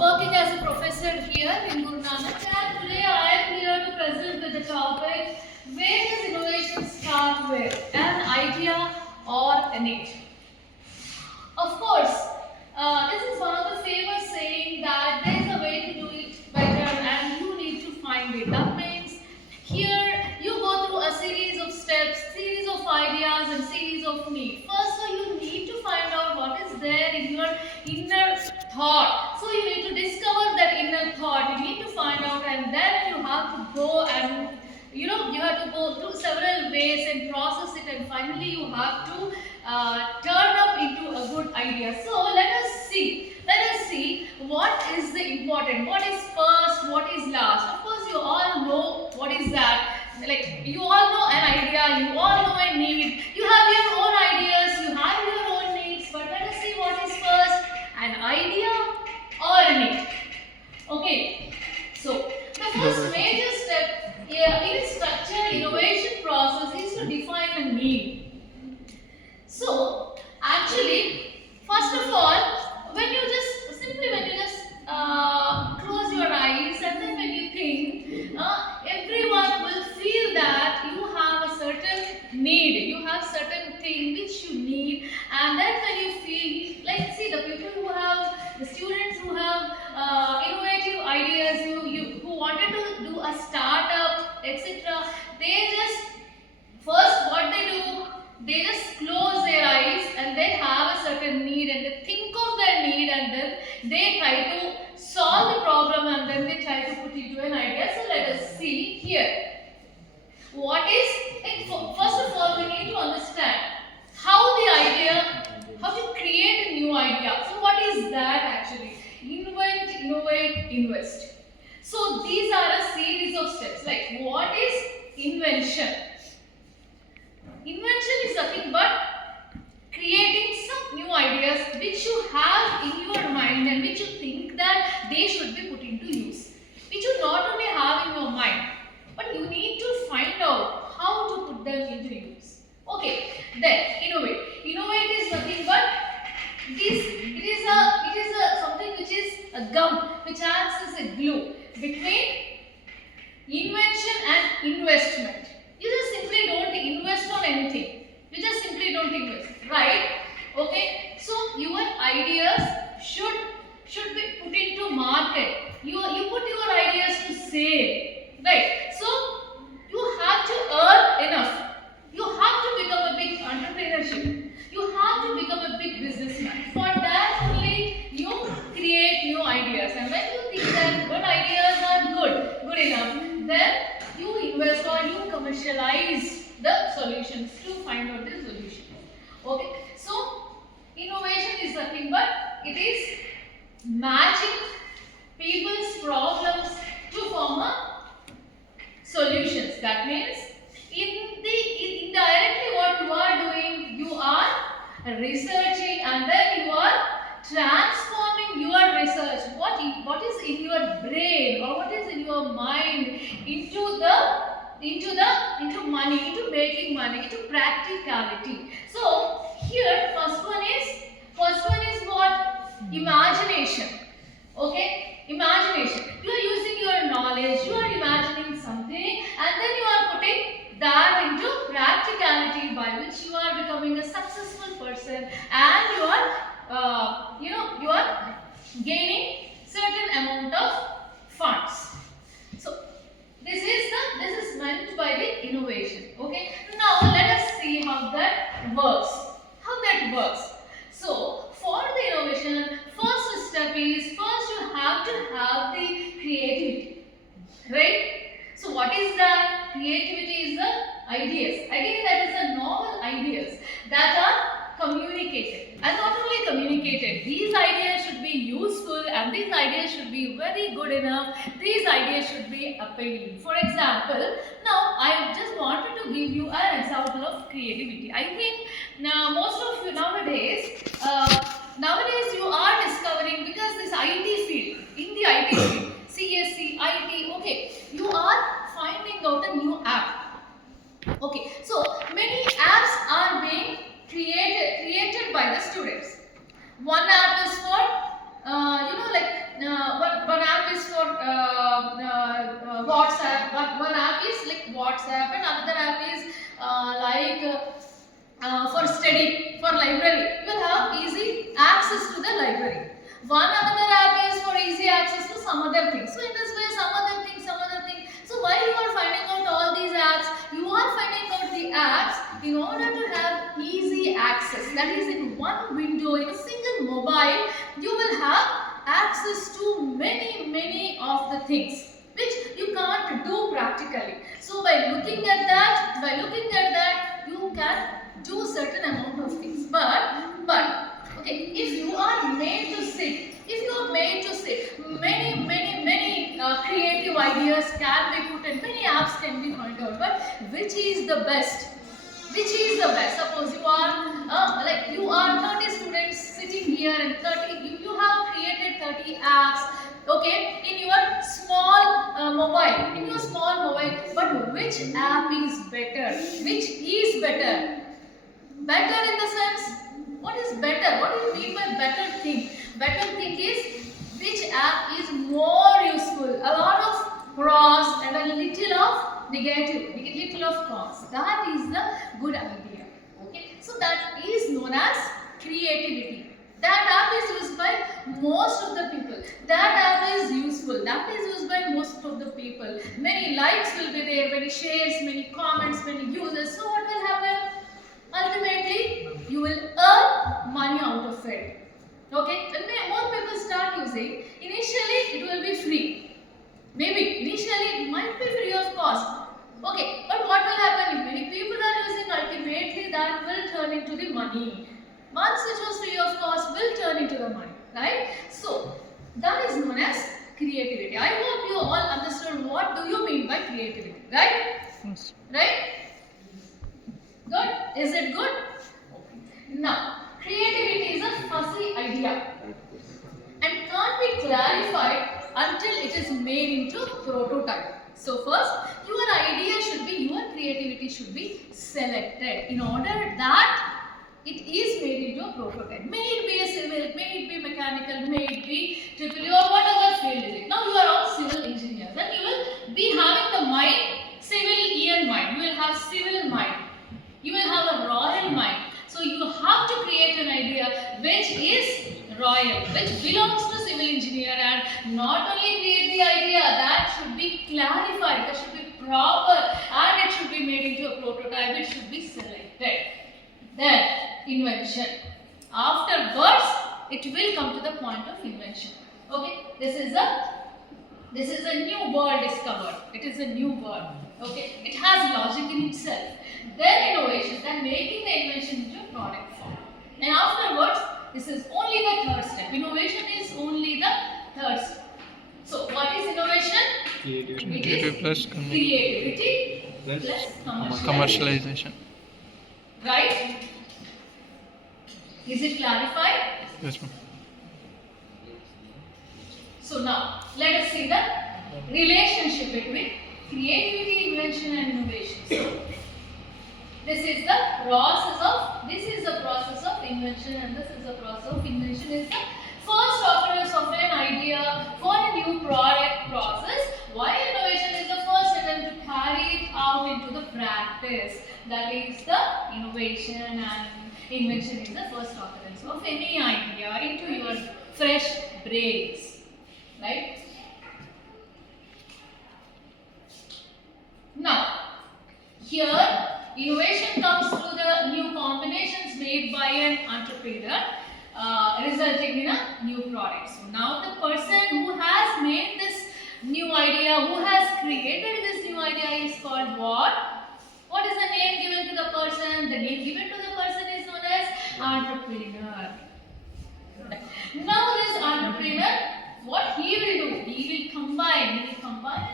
working as a professor here in Guru Nanak, and today I am here to present with the topic, where does innovation start with, an idea or a need? Of course, this is one of the famous saying that there is a way to do it better and you need to find it. That means here you go through a series of steps, series of ideas and series of needs. First, you need to find out what is there in your inner thought. So you need to discover that inner thought. You need to find out, and then you have to go and you have to go through several ways and process it, and finally you have to turn up into a good idea. So let us see what is the important, what is first, what is last. Of course, you all know what is that. Like, you all know an idea, you all know a need, you have your own ideas, you have your own needs, but let us see what is first, an idea or a need. Okay, so the first major step in structured innovation process is to define a need. So actually, first of all, when you just close your eyes, and then when you think, everyone will feel that you have a certain need, you have certain thing which you need, and then when you feel, like, see, the people who have, the students who have innovative ideas, who wanted to do a startup, etc., they just, first what they do, they just close their eyes and they have a certain need and they think of their need, and then they try to solve the problem, and then they try to put it into an idea. So let us see here. What is, first of all, we need to understand how to create a new idea. So what is that actually? Invent, innovate, invest. So these are a series of steps. Like, what is invention? Invention is nothing but creating some new ideas which you have in your mind and which you think that they should be put into use. Which you not only have in your mind, but you need to find out how to put them into use. Okay, then innovate. Innovate is nothing but it is a something which is a gum which acts as a glue between invention and investment. You just simply don't invest on anything. You just simply don't invest, right? Okay. So your ideas should be put into market. You put your ideas to sale, right? So you have to earn enough. You have to become a big entrepreneurship. You have to become a big businessman. For that only you create new ideas, and when you think that good ideas are good enough, then you invest or you commercialize the solutions to find out the solution. Okay, so innovation is nothing but it is matching people's problems to form a solutions. That means indirectly what you are doing, you are researching, and then you are transforming your research, what is in your brain or what is in your mind into money, into making money, into practicality. So here first one is what? Imagination. Okay, imagination. You are using your knowledge, you are imagining something, and then you are putting that into practicality, by which you are becoming a successful person, and you are gaining certain amount of funds. So this is meant by the innovation. Okay, now let us see how that works. So for the innovation, first step is, first you have to have the creativity, right? So what is that? Creativity is the ideas. Again, that is the novel ideas that are communicated, and not only communicated, these ideas should be useful, and these ideas should be very good enough, these ideas should be appealing. For example, now I just wanted to give you an example of creativity. I think now most of you nowadays you are discovering, because this IT field, in the IT field, CSC, IT, okay, you are finding out a new app. Okay, so many apps are being created by the students. One app is for WhatsApp, and another app is for study, for library. You will have easy access to the library. Another app is for easy access to some other things. So in this way, some other thing, some other thing. So while you are finding out all these apps, you are finding out the apps in order to have easy access. That is, in one window, in a single mobile, you will have access to many of the things which you can't do practically. So by looking at that, you can do certain amount of things. But okay, if you are made to sit, many creative ideas can be put and many apps can be found out. But which is the best? Which is the best? Suppose you are like you are 30 students sitting here and 30 you have created 30 apps, okay, in your small mobile. But which app is better? Which is better? Better in the sense, what is better? What do you mean by better thing? Better thing is which app is more useful? A lot of pros and a little of negative, little of cons. That is the good idea. Okay, so that is known as creativity. That app is used by most of the people. That app is useful. That is used by most of the people. Many likes will be there, many shares, many comments, many users. So what will happen? Ultimately, you will earn money out of it. Okay, when more people start using, initially it will be free. Maybe initially it might be free of cost. Okay, but what will happen if many people are using? Ultimately, that will turn into the money. Once it was free of cost, will turn into the money, right? So that is known as creativity. I hope you all understood what do you mean by creativity, right? Yes. Right? Good? Is it good? Now, creativity is a fuzzy idea and can't be clarified until it is made into prototype. So first, your creativity should be selected in order that it is made into a prototype. May it be a civil, may it be mechanical, may it be triple or whatever field is it. Now you are all civil engineers and you will be having the mind, civilian mind. You will have civil mind. You will have a royal mind. So you have to create an idea which is royal, which belongs to civil engineer, and not only create the idea, that should be clarified, that should be proper, and it should be made into a prototype, it should be selected. Then invention. Afterwards, it will come to the point of invention. Okay, this is a new word discovered. It is a new word. Okay, it has logic in itself. Then innovation, then making the invention into a product form. And afterwards, this is only the third step. Innovation is only the third step. So what is innovation? Creativity plus Creativity plus commercialization. Right? Is it clarified? Yes, ma'am. So now, let us see the relationship between creativity, invention and innovation. So, this is the process of invention, and this is the process of invention is the first occurrence of an idea for a new product process, while innovation is the first attempt to carry it out into the practice. That is the innovation, and invention is the first occurrence of any idea into your fresh brains, right? Now, here innovation comes through the new combinations made by an entrepreneur, resulting in a new product. So now the person who has made this new idea, who has created this new idea is called what? What is the name given to the person? The name given to the person is known as entrepreneur. Now this entrepreneur, what he will do? He will combine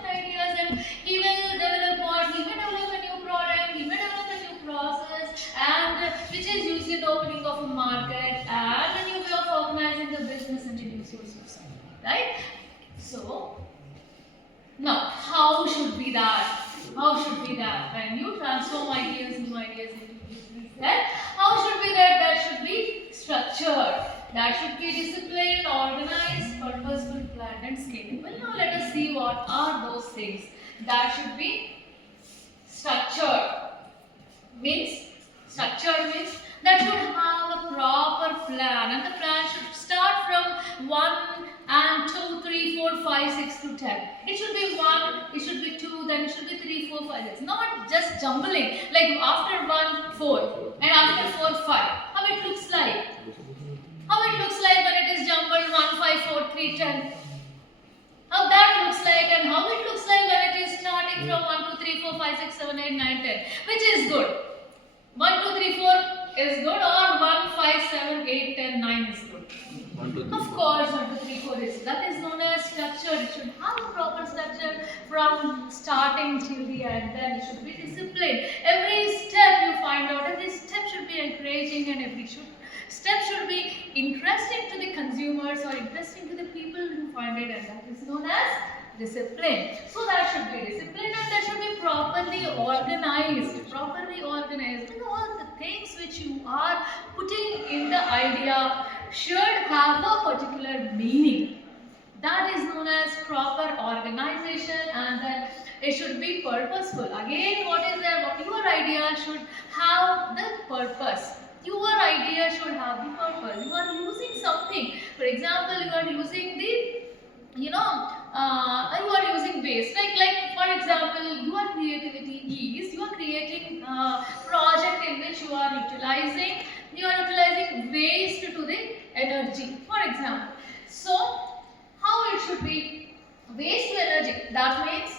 ideas, and he will develop what? He may develop a new product, he may develop a new process, and which is used in the opening of a market and a new way of organizing the business and a new source of supply. Right? So now, how should be that? How should be that? When you transform ideas, new ideas into business, then how should be that? That should be structured. That should be disciplined, organized, purposeful, planned and scalable. Now let us see what are those things. That should be structured means that should have a proper plan, and the plan should start from 1 and 2, 3, 4, 5, 6 to 10. It should be 1, it should be 2, then it should be 3, 4, 5. It's not just jumbling like after 1, 4 and after 4, 5. How it looks like? How it looks like when it is jumbled 1, 5, 4, 3, 10. How that looks like, and how it looks like when it is starting from 1, 2, 3, 4, 5, 6, 7, 8, 9, 10. Which is good? 1, 2, 3, 4 is good, or 1, 5, 7, 8, 10, 9 is good? Of course, 1, 2, 3, 4 is. That is known as structure. It should have a proper structure from starting till the end. Then it should be disciplined. Every step you find out, every step should be encouraging, and every step should be interesting to the consumers or interesting to the people who find it, and that is known as discipline. So that should be discipline, and that should be properly organized. With all the things which you are putting in the idea should have a particular meaning. That is known as proper organization, and then it should be purposeful. Again, what is there? What your idea should have the purpose. Your idea should have the purpose. You are using something. For example, you are using the, you are using waste. Like for example, your creativity is you are creating a project in which you are utilizing waste to the energy. For example, so how it should be waste to energy? That means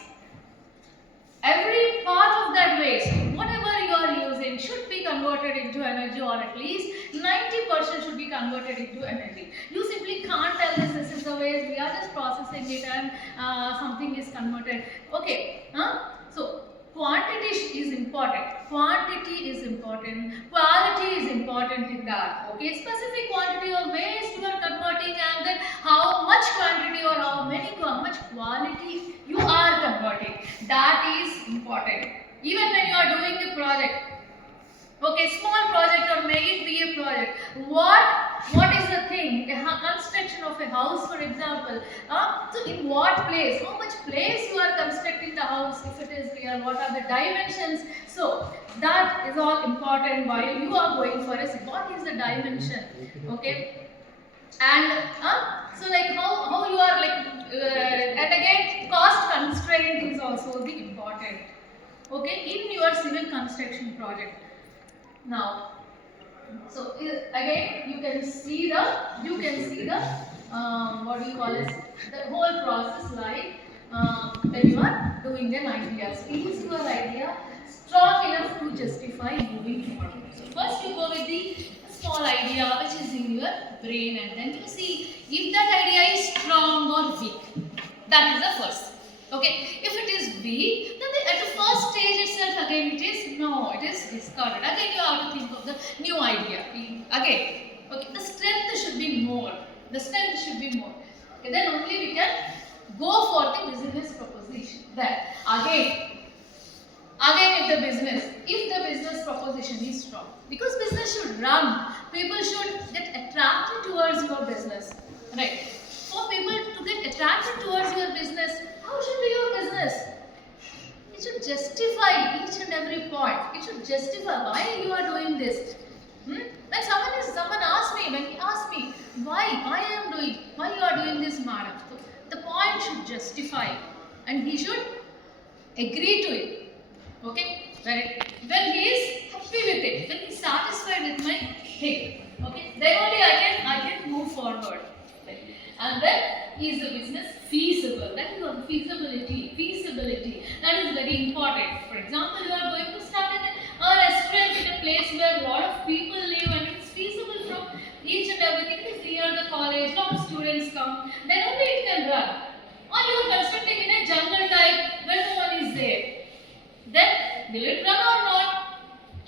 every part of that waste, whatever you are using, should be converted into energy, or at least 90% should be converted into energy. You simply can't tell this is the waste, we are just processing it, and something is converted. Okay, so quantity is important. Quality is important in that. Okay, specific quantity of waste you are converting, and then how much quantity or how much quality you are converting. That is important. Even when you are doing the project, okay, small project or may it be a project, what is the thing? Construction of a house, for example. So in what place? How much place you are constructing the house? If it is real, what are the dimensions? So that is all important while you are going for a. What is the dimension? Okay. And so like how you are like, and again cost constraint is also the important. Okay, in your civil construction project. Now, so again you can see the what do you call it, the whole process, like when you are doing an idea. So is your idea strong enough to justify moving forward? So first you go with the small idea which is in your brain, and then you see if that idea is strong or weak. That is the first. Okay, if it is weak, then at the first stage itself, again it is discarded. Again you have to think of the new idea. Again, okay, the strength should be more. Okay, then only we can go for the business proposition. Then again if the business proposition is strong, because business should run, people should get attracted towards your business, right? For people to get attracted towards your business, how should be your business? It should justify each and every point. It should justify why you are doing this. When he asked me why you are doing this, madam, so the point should justify, and he should agree to it. Okay, when he is happy with it, when he is satisfied with my thing, okay, then only I can move forward. Right? And then is the business feasible? That is what feasibility. That is very important. For example, you are going to start a restaurant in a place where a lot of people live, and it is feasible from each and everything. It is near the college, lot of students come, then only it can run. Or you are constructing in a jungle type where no one is there. Then will it run or not?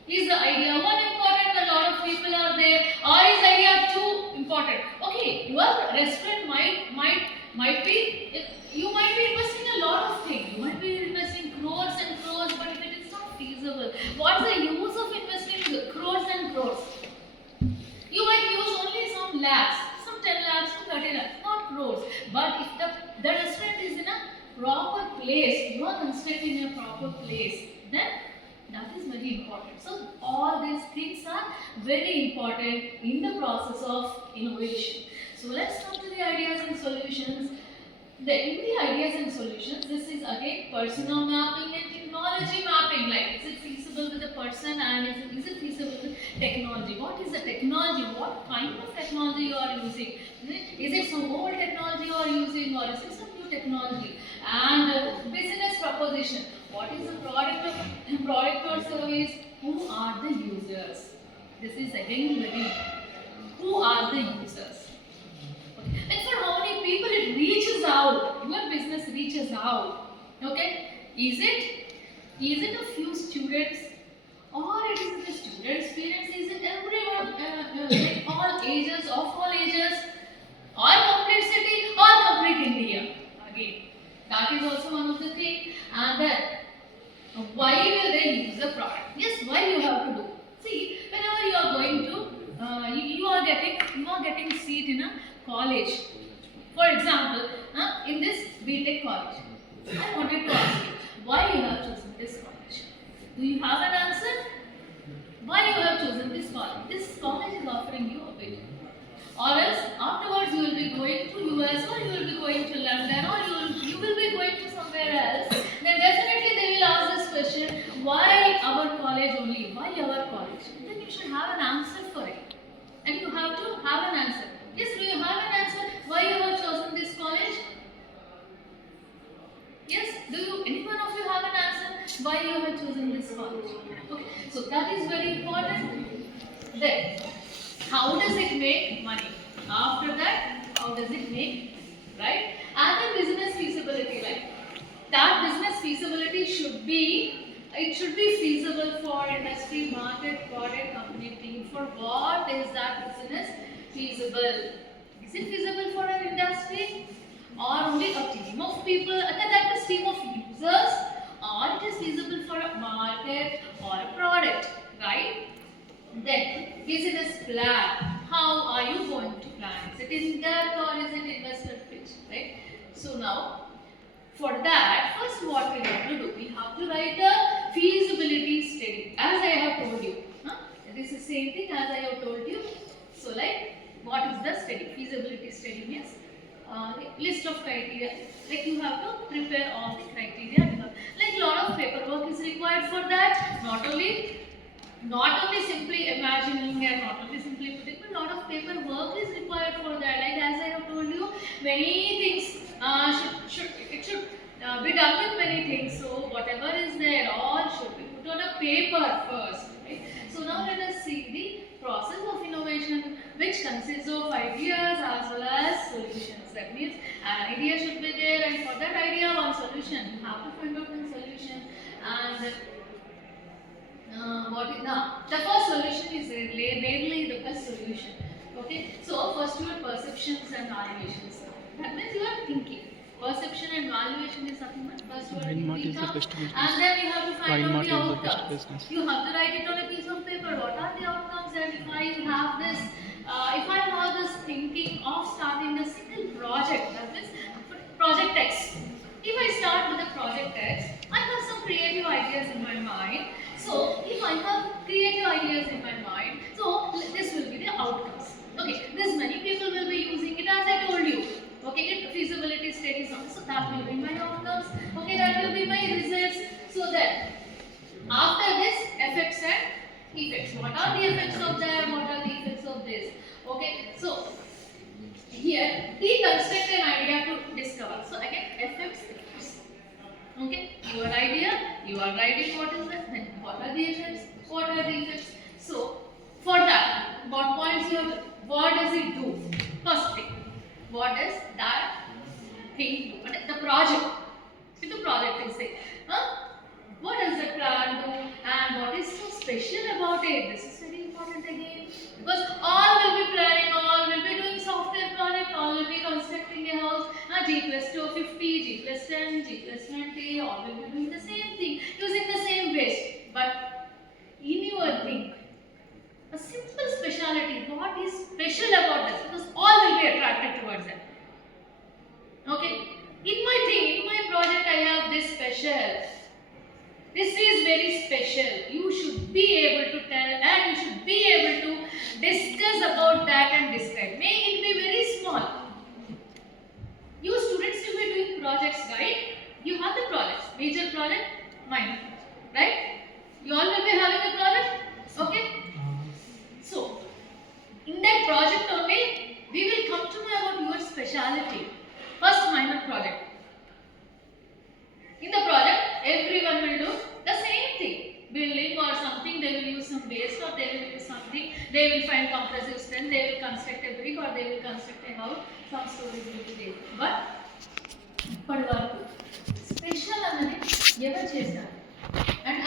Is the idea one important? A lot of people are there, or is idea two important? Okay, your restaurant might be, you might be investing a lot of things. You might be investing crores and crores, but if it is not feasible, what's the use of investing crores and crores? You might use only some lakhs, some 10 lakhs to 30 lakhs, not crores. But if the restaurant is in a proper place, you are constructing a proper place, Then that is very important. So all these things are very important in the process of innovation. So let's come to the ideas and solutions. In the ideas and solutions, this is again personal mapping and technology mapping. Like, is it feasible with a person, and is it feasible with technology? What is the technology? What kind of technology you are using? Is it some old technology you are using, or is it some new technology? And business proposition. What is the product or service? Who are the users? This is again very important. Who are the users? Like, for how many people it reaches out, your business reaches out. Okay, is it a few students, or it is the students' parents? Is it everyone, like all ages, or complete city, or complete India? Again, that is also one of the things. And then, why will they use the product? Yes, why you have to do? See, whenever you are going to, you are getting seat in a college. For example, in this BTech college, I wanted to ask you, why you have chosen this college? Do you have an answer? Why you have chosen this college? This college is offering you a bit. Or else afterwards you will be going to US, or you will be going to London, or you will be going to somewhere else. Then definitely they will ask this question, why our college only? Why our college? Then you should have an answer for it. And you have to have an answer. Yes, do you have an answer? Why you have chosen this college? Yes, any one of you have an answer? Why you have chosen this college? Okay, so that is very important. Then, how does it make money? After that, how does it make, right? And then business feasibility, like that business feasibility should be, it should be feasible for industry, market, product, company, team. For what is that business feasible? Is it feasible for an industry, or only a team of people, that is team of users, or it is feasible for a market or a product, right? Then, business plan. How are you going to plan? Is it in depth, or is it investor pitch, right? So now, for that, first what we have to do, we have to write a feasibility study, as I have told you. It is the same thing as I have told you. So, like, what is the study? Feasibility study means list of criteria. Like, you have to prepare all the criteria. Like, a lot of paperwork is required for that. Not only simply imagining and not only simply putting, but lot of paperwork is required for that. Like, as I have told you, many things should be done with many things. So whatever is there, all should be put on a paper first. Right? So now let us see the process of innovation, which consists of ideas as well as solutions. That means an idea should be there, and for that idea, one solution. You have to find out one solution. And the first solution is rarely the best solution. Okay, so first your perceptions and valuations. That means you are thinking. Perception and valuation is something that first you are thinking of, and then you have to find out the outcomes. You have to write it on a piece of paper. What are the outcomes? And if I have this thinking of starting a single project, that means project X. If I start with the project X, I have some creative ideas in my mind. So, if I have creative ideas in my mind, so this will be the outcomes. Okay, this many people will be using it, as I told you. Okay, feasibility studies on. So that will be my outcomes. Okay, that will be my results. So then, after this, effects and effects. What are the effects of that? What are the effects of this? Okay, so here deconstruct an idea to discover. So again, effects. Okay, your idea, you are writing what is that, then what are the effects, what are the effects. So, for that, what points you have, what does it do? First thing, what does that thing do? What is the project? If the project is say, what does the plan do, and what is so special about it? This is very important again, because all will be planning, all will be doing software project, all will be constructing a house, G+250, G+10, G+20, all will be doing the same thing, using the same waste. But in your thing, a simple speciality, what is special about this? Because all will be attracted towards it. Okay, in my thing, in my project, I have this special. This is very special. You should be able to tell and you should be able to discuss about that and describe. May it be very small. You students will be doing projects, right? You have the projects, major project, minor project, right? You all will be having a project, okay? So, in that project only, we will come to know about your speciality. First, minor project. In the project, everyone will do the same thing. Building or something, they will use some base or they will use something. They will find compressive strength, they will construct a brick or they will construct a house. Some stories will be there. But, ఇప్పటి వరకు special అన్నది ఎవరు చేస్తారు? And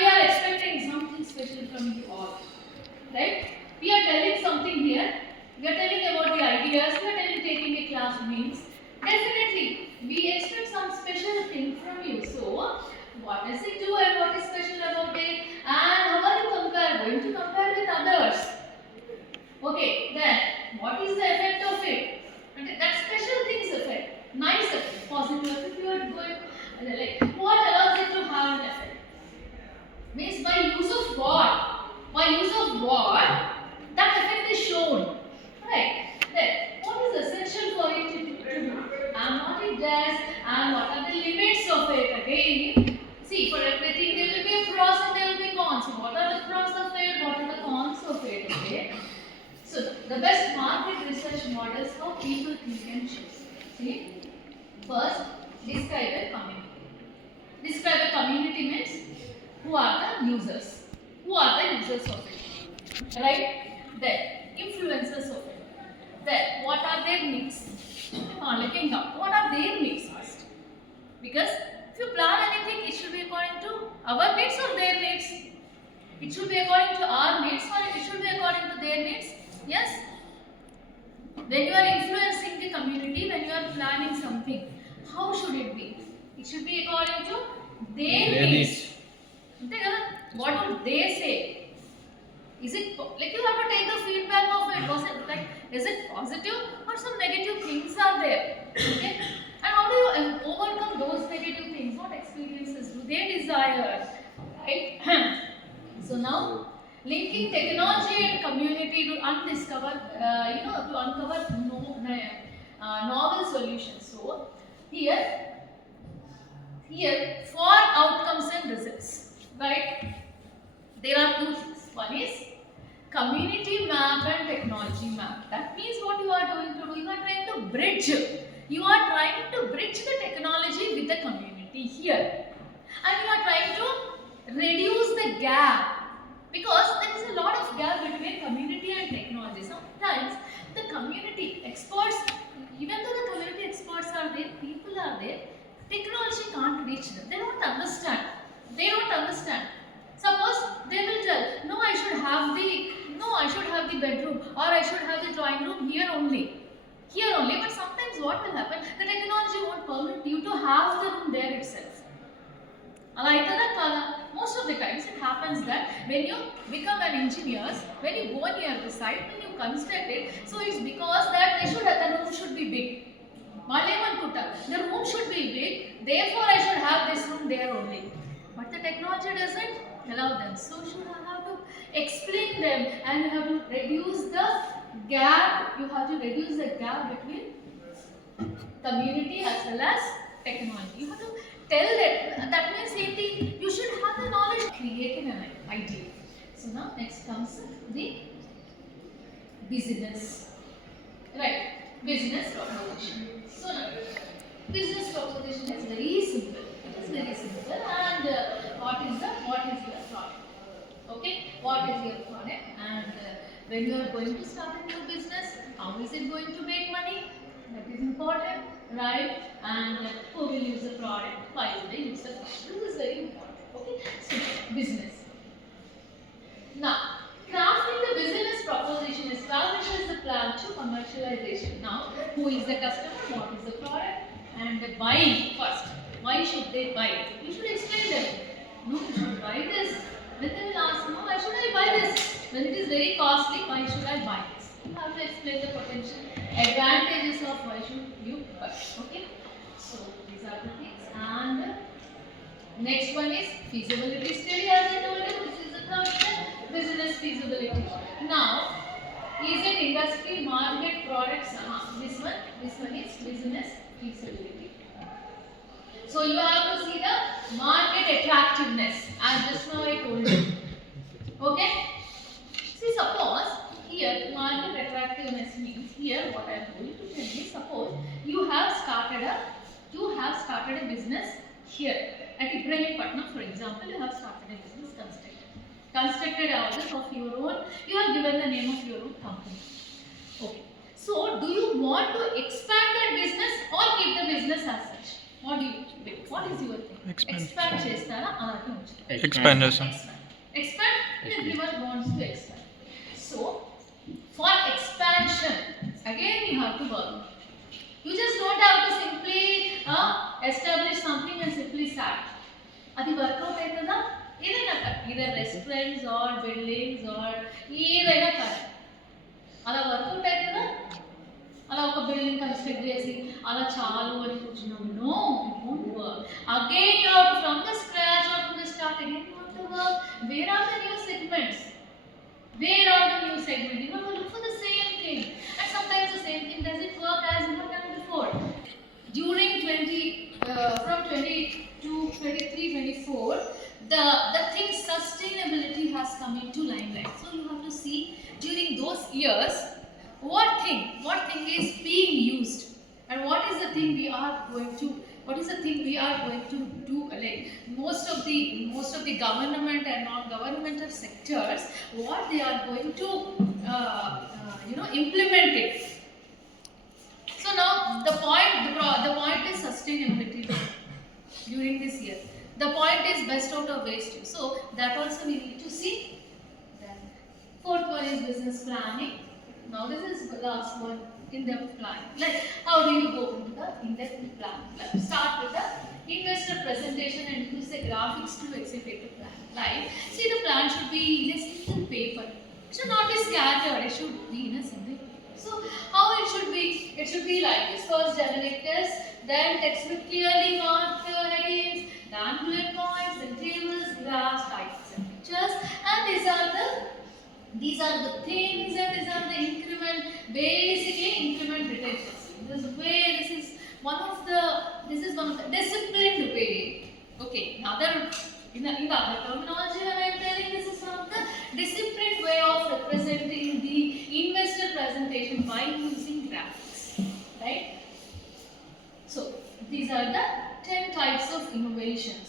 we are expecting something special from you all. Right? We are telling something here. We are telling about the ideas. We are telling taking a class means. Definitely, we expect some special thing from you. So, what does it do and what is special about it? And how are you going to compare with others? Okay, then what is the effect of it? And that special things effect, nice effect, positive effect. You are going like what allows it to have an effect? Means by use of what? By use of what? That effect is shown. Right? Then what is essential for it to do? And what it does and what are the limits of it? Again, see, for everything there will be a pros and there will be cons. So what are the pros of it? What are the cons of it? Okay. So the best market research models how people think and choose. See, first describe a community. Describe a community means who are the users? Who are the users of it? Right? Then influencers of it. Then what are their needs? Looking up. What are their needs first? Because if you plan anything, it should be according to our needs or their needs. It should be according to our needs or it should be according to their needs. Yes? When you are influencing the community, when you are planning something, how should it be? It should be according to their needs. What would they say? Is it like you have to take the feedback of it? Was it like is it positive or some negative things are there? Okay, and how do you overcome those negative things? What experiences do they desire? Right. So now linking technology and community to undiscover, to uncover novel solutions. So here for outcomes and results. Right? There are two things. One is community map and technology map. That means what you are going to do, you are trying to bridge. You are trying to bridge the technology with the community here. And you are trying to reduce the gap. Because there is a lot of gap between community and technology. Sometimes the community experts, even though the community experts are there, people are there, technology can't reach them. They don't understand. They don't understand. Suppose they will tell, no, I should have the bedroom or I should have the drawing room here only. Here only. But sometimes what will happen? The technology won't permit you to have the room there itself. Most of the times it happens that when you become an engineer, when you go near the site, when you construct it, so it's because that the room should be big. The room should be big, therefore I should have this room there only. But the technology doesn't allow them. So should I have to explain them and you have to reduce the gap. You have to reduce the gap between community as well as technology. You have to tell that means you should have the knowledge creating an idea. So now next comes the business. Right, business proposition. So now business proposition is very simple. It is very simple. And what is your product? Okay, what is your product? And when you are going to start a new business, how is it going to make money? That is important, right? And who will use the product? Why will they use the product? This is very important. Okay, so business. Now, crafting the business proposition establishes the plan to commercialization. Now, who is the customer? What is the product? And the buying first. Why should they buy? You should explain them. No, you should buy this. Then they will ask, no, why should I buy this? When it is very costly, why should I buy this? You have to explain the potential advantages of why should you buy. Okay? So these are the things. And Next one is feasibility study. As I told you, this is the third step, business feasibility. Now, is it industry, market, products? This one is business feasibility. So you have to see the market attractiveness, as just now I told you. Okay? See, suppose here market attractiveness means here what I am going to tell you. Suppose you have started a business here at Ibrahimpatnam, for example. You have started a business constructed houses of your own. You have given the name of your own company. Okay. So, do you want to expand that business or keep the business as such? What do you think? What is your thing? Expand chestara alage unchara. Expansion. Expand. Everyone wants to expand. So, for expansion, again you have to work. You just don't have to simply establish something and simply start. Adi workout aitada? Either restaurants or buildings or ఏదైనా కాదు. అలా work out అవుతుందా? అలా ఒక building construct చేసి అలా చాలు అని కూర్చున్నాం. No, it won't work. Again you have to from the scratch or from the start again you have to work. Where are the new segments? Where are the new segment? You have to look for the same thing, and sometimes the same thing doesn't work as you have done before. During from 22, 23, 24, the thing sustainability has come into limelight. So you have to see during those years what thing is being used, and what is the thing we are going to do. Like most of the government and non-governmental sectors, what they are going to implement it. So now the point is sustainability during this year. The point is best out of waste. So that also we need to see. Then fourth one is business planning. Now this is the last one, in-depth planning. Like how do you go into the in-depth plan? Let's start with the investor presentation and use the graphics to execute the plan. Like, see, the plan should be in a single paper. It should not be scattered. It should be in a single paper. So how it should be? It should be like this. First generic test, then text with clearly marked headings, then bullet points, then tables, graphs, types, and pictures. And these are the things, and these are the increment, basically increment retention. This is one of the disciplined way. Okay, in the other terminology when I am telling, this is one of the disciplined way of representing the investor presentation by using graphics, right? So these are the 10 types of innovations: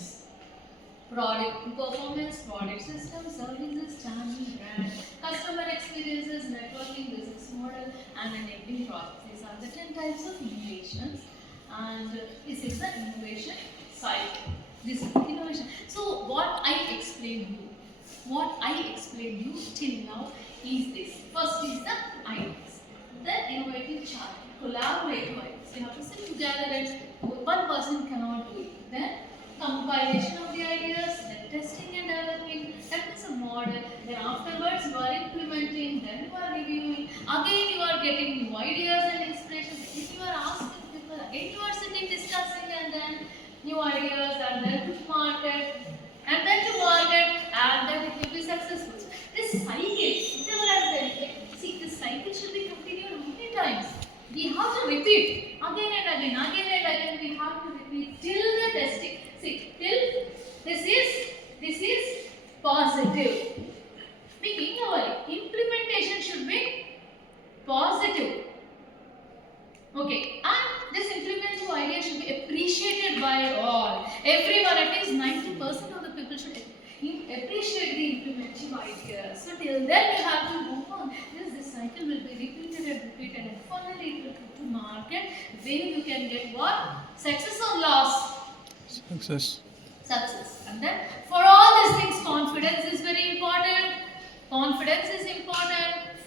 product performance, product system, services, channel, brand, customer experiences, networking, business model, and enabling process. These are the 10 types of innovations, and this is the innovation cycle. This is the innovation. So what I explained you till now is this. First is the ideas, then innovative chart, collaborative ideas. You have to sit together, and one person cannot do it. Then compilation of the ideas, then testing and developing, that is a model. Then afterwards you are implementing, then you are reviewing, again you are getting new ideas and inspiration. If you are asking people, again you are sitting discussing, and then new ideas, and then to market, and then it will be successful. So this cycle, whatever I am telling, see, this cycle should be continued many times. We have to repeat again and again. We have to repeat till the testing. See, till this is positive. Speaking our implementation should be positive. Okay, and this implementing idea should be appreciated by all. Everyone, at least 90% of the people should appreciate the implementing ideas. So till then you have to move on. This cycle will be repeated, and finally it will come to market where you can get what? Success or loss? Success. And then for all these things, confidence is very important.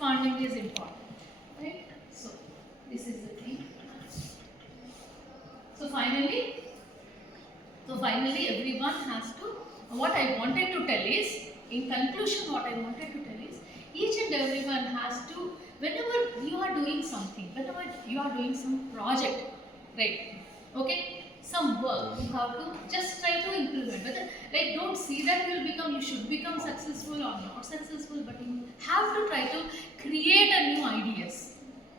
Funding is important. Right? So this is the thing. So finally everyone has to, what I wanted to tell is, in conclusion, each and everyone has to, whenever you are doing something, whenever you are doing some project, right? Okay, some work. You have to just try to implement. But like, don't see that you should become successful or not successful, but you have to try to create a new ideas.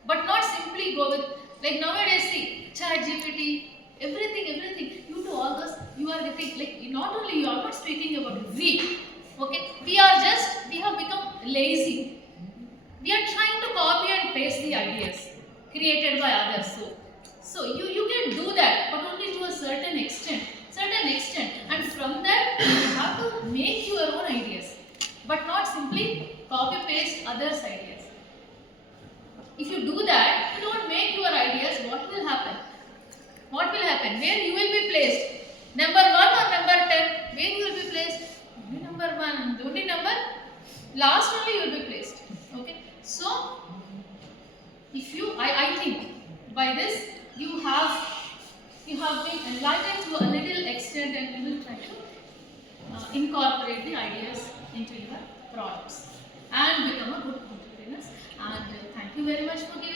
But not simply go with, like nowadays, see, chat GPT, everything. You do all this, you are getting, like, not only you are not speaking about we, okay, we have become lazy. We are trying to copy and paste the ideas created by others. So you can do that, but only to a certain extent. And from that, you have to make your own ideas, but not simply copy paste others' ideas. If you do that, you don't make your ideas, what will happen? What will happen? Where you will be placed? Number 1 or number 10? Where you will be placed? Only number 1. Only number last only you will be placed. Okay. So, if you, I think by this you have been enlightened to a little extent, and you will try to incorporate the ideas into your products and become a good entrepreneur. And thank you very much for giving